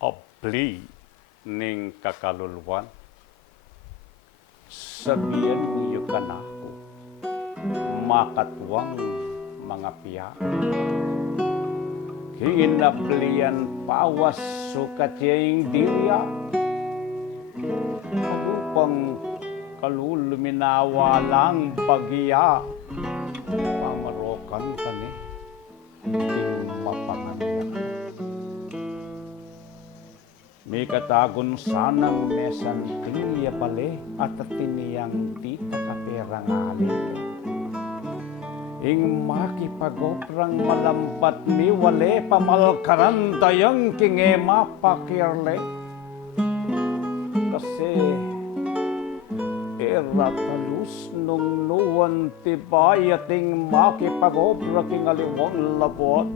Abli ning kakaluluwan. Sabihan niyo kanako, makatuwang mga piya. Hinablian pawas sukat yaing dirya. Pagupang kaluluminawa lang bagya. Pamarokan kani, king mapanganyak. May katagon sanang mesan tingya pale at tiniyang tita kaperang alin. Ing makipagoprang malampat mi wale pamalkaran tayang kingema pakirle. Kasi era talus nung nuwan tibayating makipagobra king alimon labot.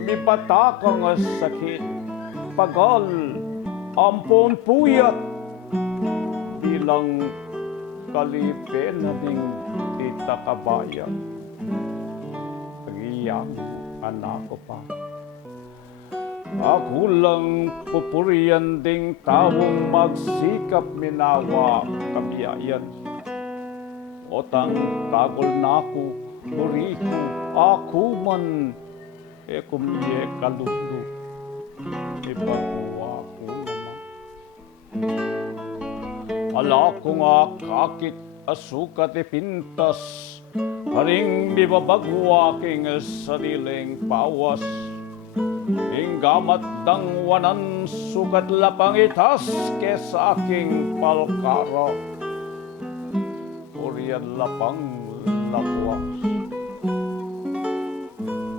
Mi patakang sakit. Pagal, ampon puyat, bilang kalipena ding tita kabayan. Pagiyang anak ko pa. Ako lang pupuriyan ding tawong magsikap minawa kabiyayan. Otang tagol na ko, puriku, ako man, kumye kalulu. Ipagawa ko naman. Ala ko nga kakit asukat ipintas, haring bibabagwa king sariling pawas. Inggamat dangwanan sukat lapang itas kesa aking palkara. Kurian lapang lakwas.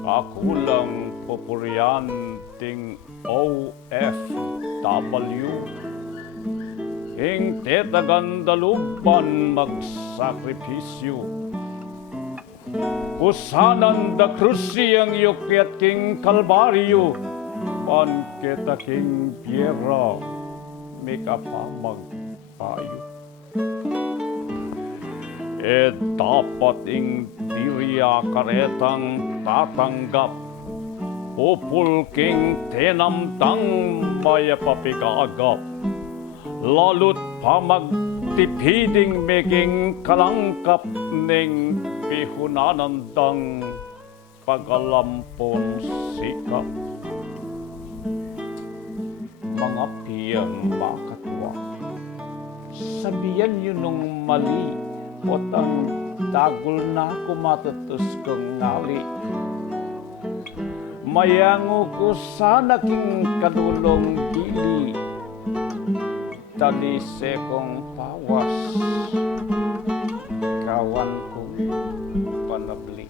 Ako lang pupurian ting OFW. Ing tetagan daluban magsakripisyo. Usanan da krusiyang yukyat king kalbaryo. Pan kita king piera mikapamag payo. Dapat ing diriya karetang tatanggap. Upul king tenamtang maya papigagap. Lalut pamagtipiding meging kalangkap ning pihunanandang pagalampon sikap. Mga piyang makatwa, sabihan yun nung mali, otang dagol na ako matatus kong ngali. Mayango ko sana king kadulong gili, talise kong pawas, kawan kong panabli.